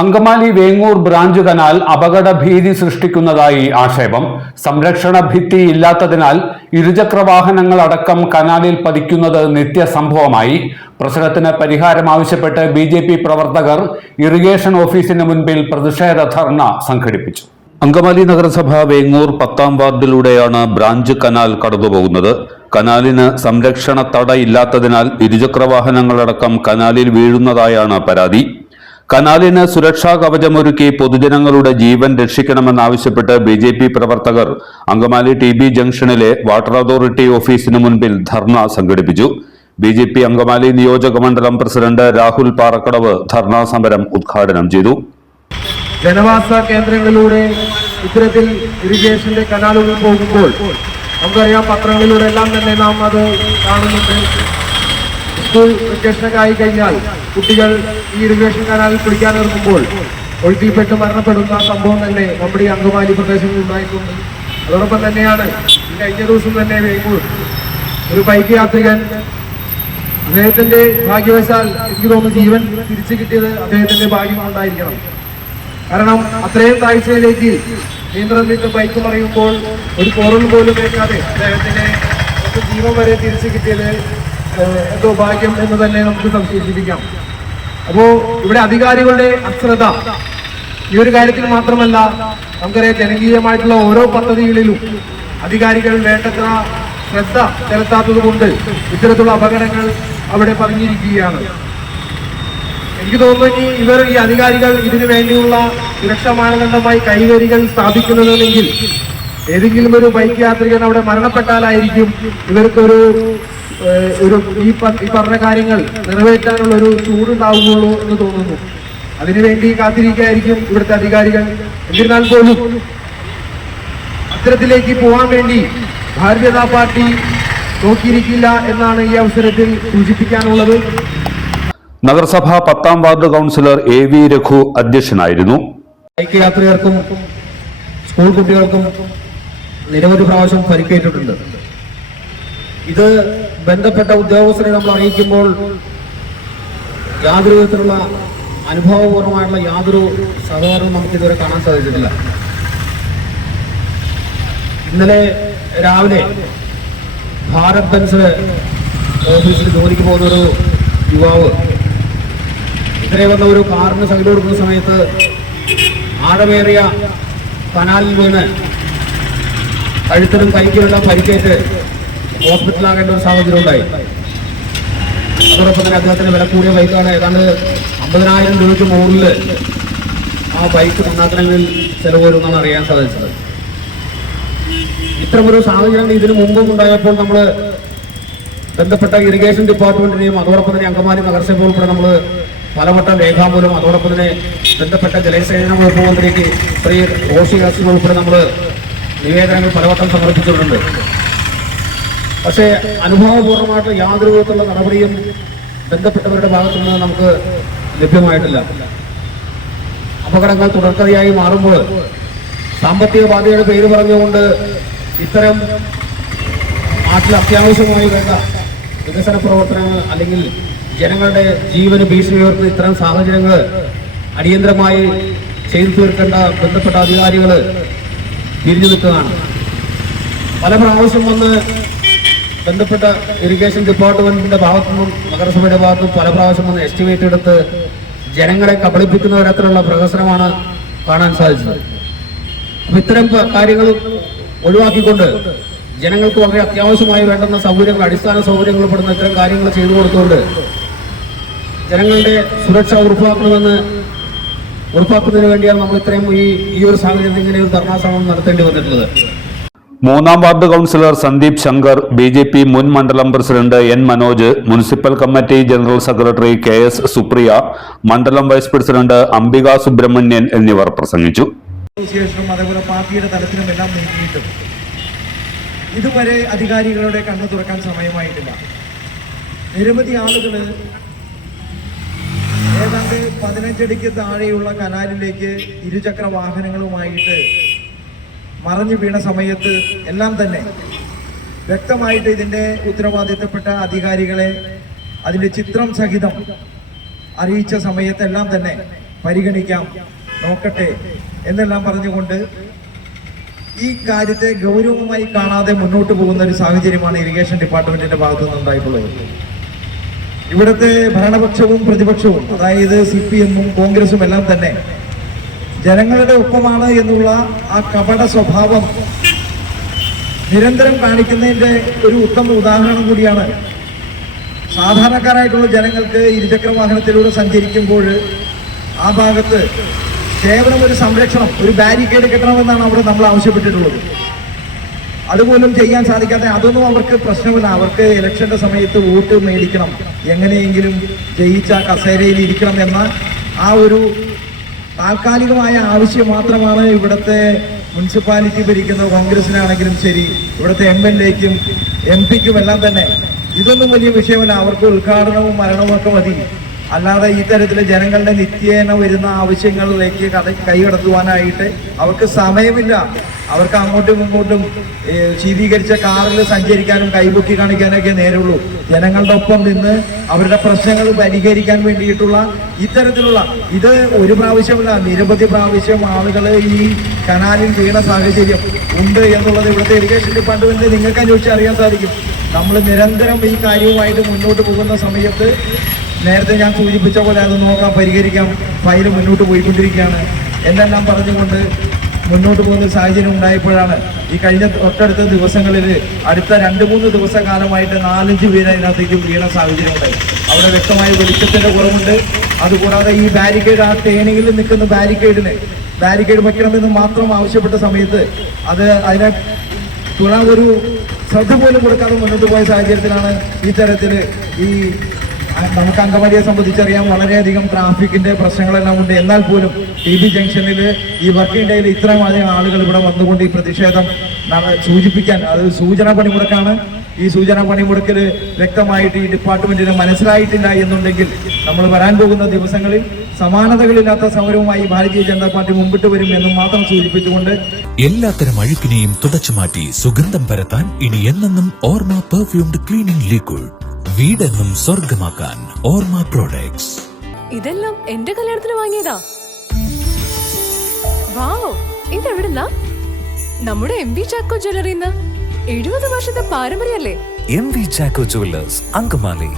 Angamaly Vengoor branch canal അപകട ഭീതി സൃഷ്ടിക്കുന്നതായി ആക്ഷേപം. സംരക്ഷണ ഭിത്തി ഇല്ലാത്തതിനാൽ ഇരുചക്ര വാഹനങ്ങൾ അടക്കം കനാലിൽ പതിക്കുന്നത് നിത്യസംഭവമായി. പ്രശ്നത്തിന് പരിഹാരം ആവശ്യപ്പെട്ട് ബി ജെ പി പ്രവർത്തകർ ഇറിഗേഷൻ ഓഫീസിന് മുൻപിൽ പ്രതിഷേധ ധർണ സംഘടിപ്പിച്ചു. അങ്കമാലി നഗരസഭ വേങ്ങൂർ പത്താം വാർഡിലൂടെയാണ് ബ്രാഞ്ച് കനാൽ കടന്നുപോകുന്നത്. കനാലിന് സംരക്ഷണ തട ഇല്ലാത്തതിനാൽ ഇരുചക്ര വാഹനങ്ങളടക്കം കനാലിൽ വീഴുന്നതായാണ് പരാതി. കനാലിന് സുരക്ഷാ കവചമൊരുക്കി പൊതുജനങ്ങളുടെ ജീവൻ രക്ഷിക്കണമെന്നാവശ്യപ്പെട്ട് ബി ജെ പി പ്രവർത്തകർ അങ്കമാലി ടി ബി ജംഗ്ഷനിലെ വാട്ടർ അതോറിറ്റി ഓഫീസിന് മുൻപിൽ ധർണ സംഘടിപ്പിച്ചു. ബി ജെ പി അങ്കമാലി നിയോജക മണ്ഡലം പ്രസിഡന്റ് രാഹുൽ പാറക്കടവ് ധർണാ സമരം ഉദ്ഘാടനം ചെയ്തു. ജനവാസ കേന്ദ്രങ്ങളിലൂടെ ഇത്തരത്തിൽ ഇറിഗേഷന്റെ കനാലുകൾ പോകുമ്പോൾ നമുക്കറിയാം പത്രങ്ങളിലൂടെ എല്ലാം തന്നെ നാം അത് കാണുന്നുണ്ട്. സ്കൂൾ വെക്കേഷനൊക്കെ ആയി കഴിഞ്ഞാൽ കുട്ടികൾ ഈ ഇറിഗേഷൻ കനാലിൽ കുളിക്കാൻ ഇറങ്ങുമ്പോൾ ഒഴുക്കിൽപ്പെട്ട് മരണപ്പെടുന്ന സംഭവം തന്നെ നമ്മുടെ ഈ അങ്കമാലി പ്രദേശങ്ങളിൽ ഉണ്ടായിട്ടുണ്ട്. അതോടൊപ്പം തന്നെയാണ് കഴിഞ്ഞ ദിവസം തന്നെ വേഗൂർ ഒരു ബൈക്ക് യാത്രികൻ അദ്ദേഹത്തിന്റെ ഭാഗ്യവശാൽ എനിക്ക് തോന്നുന്നു ജീവൻ തിരിച്ചു കിട്ടിയത് അദ്ദേഹത്തിന്റെ ഭാഗ്യം കൊണ്ടായിരിക്കണം. കാരണം അത്രയും താഴ്ചയിലേക്ക് നിയന്ത്രണം ബൈക്ക് മറിയുമ്പോൾ ഒരു പോറൽ പോലും ഏൽക്കാതെ അദ്ദേഹത്തിന്റെ ജീവൻ വരെ തിരിച്ചു കിട്ടിയത് എന്തോ ഭാഗ്യം എന്ന് തന്നെ നമുക്ക് സംശയിച്ചിരിക്കാം. അപ്പോ ഇവിടെ അധികാരികളുടെ അശ്രദ്ധ. ഈ ഒരു കാര്യത്തിൽ മാത്രമല്ല നമുക്കറിയാം ജനകീയമായിട്ടുള്ള ഓരോ പദ്ധതികളിലും അധികാരികൾ വേണ്ടത്ര ശ്രദ്ധ ചെലുത്താത്തത് കൊണ്ട് ഇത്തരത്തിലുള്ള അപകടങ്ങൾ അവിടെ പതിഞ്ഞിരിക്കുകയാണ്. എനിക്ക് തോന്നുന്നു ഇവർ ഈ അധികാരികൾ ഇതിനു വേണ്ടിയുള്ള സുരക്ഷാ മാനദണ്ഡമായി കൈവരികൾ സ്ഥാപിക്കുന്നതെങ്കിൽ ഏതെങ്കിലും ഒരു ബൈക്ക് യാത്രികൻ അവിടെ മരണപ്പെട്ടാലായിരിക്കും ഇവർക്കൊരു ഒരു ഈ പറഞ്ഞ കാര്യങ്ങൾ നിറവേറ്റാനുള്ള ഒരു ചൂടുണ്ടാവുകയുള്ളൂ എന്ന് തോന്നുന്നു. അതിനുവേണ്ടി കാത്തിരിക്കുകയായിരിക്കും ഇവിടുത്തെ അധികാരികൾ. എന്നിരുന്നാൽ പോലും അത്തരത്തിലേക്ക് പോകാൻ വേണ്ടി ഭാരതീയ ജനതാ പാർട്ടി നോക്കിയിരിക്കില്ല എന്നാണ് ഈ അവസരത്തിൽ സൂചിപ്പിക്കാനുള്ളത്. നഗരസഭ പത്താം ward councillor A V Raghu അധ്യക്ഷനായിരുന്നു. ബൈക്ക് യാത്രികർക്കും സ്കൂൾ കുട്ടികൾക്കും നിരവധി പ്രാവശ്യം പരിക്കേറ്റിട്ടുണ്ട്. ഇത് ബന്ധപ്പെട്ട ഉദ്യോഗസ്ഥരെ നമ്മൾ അറിയിക്കുമ്പോൾ യാതൊരു വിധത്തിലുള്ള അനുഭവപൂർവമായിട്ടുള്ള യാതൊരു സഹകരണവും നമുക്ക് ഇതുവരെ കാണാൻ സാധിച്ചിട്ടില്ല. ഇന്നലെ രാവിലെ ഭാരത് ബെൻസ് ഓഫീസിൽ ജോലിക്ക് പോകുന്നൊരു യുവാവ് ഇത്രേ വന്ന ഒരു കാറിന് സൈഡ് കൊടുക്കുന്ന സമയത്ത് ആഴമേറിയ കനാലിൽ വീണ് കഴുത്തിനും കൈക്കുമെല്ലാം പരിക്കേറ്റ് ഹോസ്പിറ്റലാകേണ്ട ഒരു സാഹചര്യം ഉണ്ടായി. അതോടൊപ്പം തന്നെ അദ്ദേഹത്തിന് വില കൂടിയ ബൈക്കാണ്. ഏതാണ്ട് അമ്പതിനായിരം രൂപയ്ക്ക് മുകളിൽ ആ ബൈക്ക് നന്നാക്കണമെങ്കിൽ ചെലവ് വരുമെന്നാണ് അറിയാൻ സാധിച്ചത്. ഇത്തരമൊരു സാഹചര്യം ഇതിനു മുമ്പും ഉണ്ടായപ്പോൾ നമ്മൾ ബന്ധപ്പെട്ട ഇറിഗേഷൻ ഡിപ്പാർട്ട്മെന്റിനെയും അതോടൊപ്പം തന്നെ അങ്കമാലി നഗരസഭ ഉൾപ്പെടെ നമ്മൾ പലവട്ടം രേഖാമൂലം അതോടൊപ്പം തന്നെ ബന്ധപ്പെട്ട ജലസേചന വകുപ്പ് മന്ത്രിക്ക് ശ്രീ റോഷി ഹസൻ നമ്മൾ നിവേദനങ്ങൾ പലവട്ടം സമർപ്പിച്ചിട്ടുണ്ട്. പക്ഷേ അനുഭവപൂർവമായിട്ട് യാതൊരു വിധത്തിലുള്ള നടപടിയും ബന്ധപ്പെട്ടവരുടെ ഭാഗത്തു നിന്ന് നമുക്ക് ലഭ്യമായിട്ടില്ല. അപകടങ്ങൾ തുടർക്കഥയായി മാറുമ്പോൾ സാമ്പത്തിക ബാധ്യതയുടെ പേര് പറഞ്ഞുകൊണ്ട് ഇത്തരം നാട്ടിൽ അത്യാവശ്യമായി വേണ്ട വികസന പ്രവർത്തനങ്ങൾ അല്ലെങ്കിൽ ജനങ്ങളുടെ ജീവന് ഭീഷണി ഉയർത്തുന്ന ഇത്തരം സാഹചര്യങ്ങൾ അടിയന്തരമായി ചെയ്തു തീർക്കേണ്ട ബന്ധപ്പെട്ട അധികാരികൾ തിരിഞ്ഞു നിൽക്കുകയാണ്. പല പ്രാവശ്യം വന്ന് ബന്ധപ്പെട്ട ഇറിഗേഷൻ ഡിപ്പാർട്ട്മെന്റിന്റെ ഭാഗത്തുനിന്നും നഗരസഭയുടെ ഭാഗത്തുനിന്നും പല പ്രാവശ്യം വന്ന് എസ്റ്റിമേറ്റ് എടുത്ത് ജനങ്ങളെ കബളിപ്പിക്കുന്ന തരത്തിലുള്ള പ്രഹസനമാണ് കാണാൻ സാധിച്ചത്. അപ്പൊ ഇത്തരം കാര്യങ്ങൾ ഒഴിവാക്കിക്കൊണ്ട് ജനങ്ങൾക്ക് വളരെ അത്യാവശ്യമായി വേണ്ടുന്ന സൗകര്യങ്ങൾ അടിസ്ഥാന സൗകര്യങ്ങൾ പെടുന്ന ഇത്തരം കാര്യങ്ങൾ ചെയ്തു കൊടുത്തുകൊണ്ട് ജനങ്ങളുടെ സുരക്ഷ ഉറപ്പാക്കണമെന്ന് ഉറപ്പാക്കുന്നതിന് വേണ്ടിയാണ് നമ്മൾ ഇത്രയും ഈ ഈ ഒരു സാഹചര്യത്തിൽ ഇങ്ങനെ ഒരു ധർണാശ്രമം നടത്തേണ്ടി വന്നിട്ടുള്ളത്. മൂന്നാം ward councillor Sandeep Shankar B J P മുൻ മണ്ഡലം president N Manoj municipal committee general secretary K S Supriya മണ്ഡലം വൈസ് പ്രസിഡന്റ് അംബിക സുബ്രഹ്മണ്യൻ എന്നിവർ പ്രസംഗിച്ചു. അതേപോലെ പാർട്ടിയുടെ എല്ലാം ഇതുവരെ അധികാരികളുടെ കണ്ണു തുറക്കാൻ സമയമായിട്ടില്ല. നിരവധി ആളുകൾ ഏതാണ്ട് പതിനഞ്ചടിക്ക് താഴെയുള്ള കനാലിലേക്ക് ഇരുചക്ര വാഹനങ്ങളുമായിട്ട് മറഞ്ഞു വീണ സമയത്ത് എല്ലാം തന്നെ വ്യക്തമായിട്ട് ഇതിന്റെ ഉത്തരവാദിത്തപ്പെട്ട അധികാരികളെ അതിന്റെ ചിത്രം സഹിതം അറിയിച്ച സമയത്തെല്ലാം തന്നെ പരിഗണിക്കാം. നോക്കട്ടെ എന്നെല്ലാം പറഞ്ഞുകൊണ്ട് ഈ കാര്യത്തെ ഗൗരവമായി കാണാതെ മുന്നോട്ട് പോകുന്ന ഒരു സാഹചര്യമാണ് ഇറിഗേഷൻ ഡിപ്പാർട്ട്മെന്റിന്റെ ഭാഗത്തു നിന്നുണ്ടായിട്ടുള്ളത് ഇവിടുത്തെ ഭരണപക്ഷവും പ്രതിപക്ഷവും അതായത് സി പി എമ്മും കോൺഗ്രസും എല്ലാം തന്നെ ജനങ്ങളുടെ ഒപ്പമാണ് എന്നുള്ള ആ കപട സ്വഭാവം നിരന്തരം കാണിക്കുന്നതിന്റെ ഒരു ഉത്തമ ഉദാഹരണം കൂടിയാണ്. സാധാരണക്കാരായിട്ടുള്ള ജനങ്ങൾക്ക് ഇരുചക്ര വാഹനത്തിലൂടെ സഞ്ചരിക്കുമ്പോൾ ആ ഭാഗത്ത് കേവലം ഒരു സംരക്ഷണം ഒരു ബാരിക്കേഡ് കിട്ടണമെന്നാണ് അവിടെ നമ്മൾ ആവശ്യപ്പെട്ടിട്ടുള്ളത്. അതുപോലും ചെയ്യാൻ സാധിക്കാതെ അതൊന്നും അവർക്ക് പ്രശ്നമില്ല. അവർക്ക് ഇലക്ഷന്റെ സമയത്ത് വോട്ട് മേടിക്കണം. എങ്ങനെയെങ്കിലും ജയിച്ച കസേരയിൽ ഇരിക്കണം എന്ന ആ ഒരു താൽക്കാലികമായ ആവശ്യം മാത്രമാണ് ഇവിടുത്തെ മുനിസിപ്പാലിറ്റി ഭരിക്കുന്ന കോൺഗ്രസിനാണെങ്കിലും ശരി ഇവിടുത്തെ എം എൽ എക്കും എം പിക്കും എല്ലാം തന്നെ. ഇതൊന്നും വലിയ വിഷയമല്ല. അവർക്ക് ഉദ്ഘാടനവും മരണവും ഒക്കെ മതി. അല്ലാതെ ഈ തരത്തിലെ ജനങ്ങളുടെ നിത്യേന വരുന്ന ആവശ്യങ്ങളിലേക്ക് കട കൈകടത്തുവാനായിട്ട് അവർക്ക് സമയമില്ല. അവർക്ക് അങ്ങോട്ടും ഇങ്ങോട്ടും ശീതീകരിച്ച കാറിൽ സഞ്ചരിക്കാനും കൈപൊക്കി കാണിക്കാനൊക്കെ നേരുള്ളൂ. ജനങ്ങളുടെ ഒപ്പം നിന്ന് അവരുടെ പ്രശ്നങ്ങൾ പരിഹരിക്കാൻ വേണ്ടിയിട്ടുള്ള ഇത്തരത്തിലുള്ള ഇത് ഒരു പ്രാവശ്യമല്ല നിരവധി പ്രാവശ്യം ആളുകൾ ഈ കനാലിൽ വീണ സാഹചര്യം ഉണ്ട് എന്നുള്ളത് ഇവിടുത്തെ ഇറിഗേഷൻ ഡിപ്പാർട്ട്മെന്റ് നിങ്ങൾക്ക് അന്വേഷിച്ച് അറിയാൻ സാധിക്കും. നമ്മൾ നിരന്തരം ഈ കാര്യവുമായിട്ട് മുന്നോട്ട് പോകുന്ന സമയത്ത് നേരത്തെ ഞാൻ സൂചിപ്പിച്ച പോലെ അത് നോക്കാം പരിഹരിക്കാം ഫയൽ മുന്നോട്ട് പോയിക്കൊണ്ടിരിക്കുകയാണ്. എന്തെല്ലാം പറഞ്ഞുകൊണ്ട് മുന്നോട്ട് പോകുന്ന സാഹചര്യം ഉണ്ടായപ്പോഴാണ് ഈ കഴിഞ്ഞ തൊട്ടടുത്ത ദിവസങ്ങളിൽ അടുത്ത രണ്ട് മൂന്ന് ദിവസ കാലമായിട്ട് നാലഞ്ച് പേര് അതിനകത്തേക്ക് വീണ സാഹചര്യം ഉണ്ടായി അവിടെ വ്യക്തമായ വെളിച്ചത്തിന്റെ കുറവുണ്ട്. അതുകൂടാതെ ഈ ബാരിക്കേഡ് ആ തേനിയിൽ നിൽക്കുന്ന ബാരിക്കേഡിന് ബാരിക്കേഡ് വയ്ക്കണമെന്ന് മാത്രം ആവശ്യപ്പെട്ട സമയത്ത് അത് അതിനെ തുടർ ഒരു ശ്രദ്ധ പോലും കൊടുക്കാതെ മുന്നോട്ട് പോയ സാഹചര്യത്തിലാണ് ഈ തരത്തിൽ ഈ നമുക്ക് അങ്കമാലിയെ സംബന്ധിച്ചറിയാം വളരെയധികം ട്രാഫിക്കിന്റെ പ്രശ്നങ്ങളെല്ലാം ഉണ്ട്. എന്നാൽ പോലും ടി ബി ജംഗ്ഷനിൽ ഈ വർക്കിംഗ് ഡേയിൽ ഇത്രയും അധികം ആളുകൾ ഇവിടെ വന്നുകൊണ്ട് ഈ പ്രതിഷേധം സൂചിപ്പിക്കാൻ അത് സൂചന പണിമുടക്കാണ്. ഈ സൂചന പണിമുടക്കിൽ വ്യക്തമായിട്ട് ഈ ഡിപ്പാർട്ട്മെന്റിന് മനസ്സിലായിട്ടില്ല എന്നുണ്ടെങ്കിൽ നമ്മൾ വരാൻ പോകുന്ന ദിവസങ്ങളിൽ സമാനതകളില്ലാത്ത സമരവുമായി ഭാരതീയ ജനതാ പാർട്ടി മുമ്പിട്ട് വരും എന്നും മാത്രം സൂചിപ്പിച്ചുകൊണ്ട് എല്ലാത്തരം അഴുക്കിനെയും തുടച്ചു മാറ്റി സുഗന്ധം പരത്താൻ ഇനി എന്നെന്നും ഓർമ്മ പെർഫ്യൂംഡ് ക്ലീനിംഗ് ലിക്വിഡ് വീടെന്നും സ്വർഗമാക്കാൻ ഓർമ്മ പ്രോഡക്ട്സ്. ഇതെല്ലാം എന്റെ കല്യാണത്തിന് വാങ്ങിയതാ. വാവ് ഇതെവിടുന്നാ? നമ്മുടെ എം വി ചാക്കോ ജ്വല്ലറിന്ന് എഴുപത് വർഷത്തെ പാരമ്പര്യല്ലേ M V Chacko jewellers Angamaly.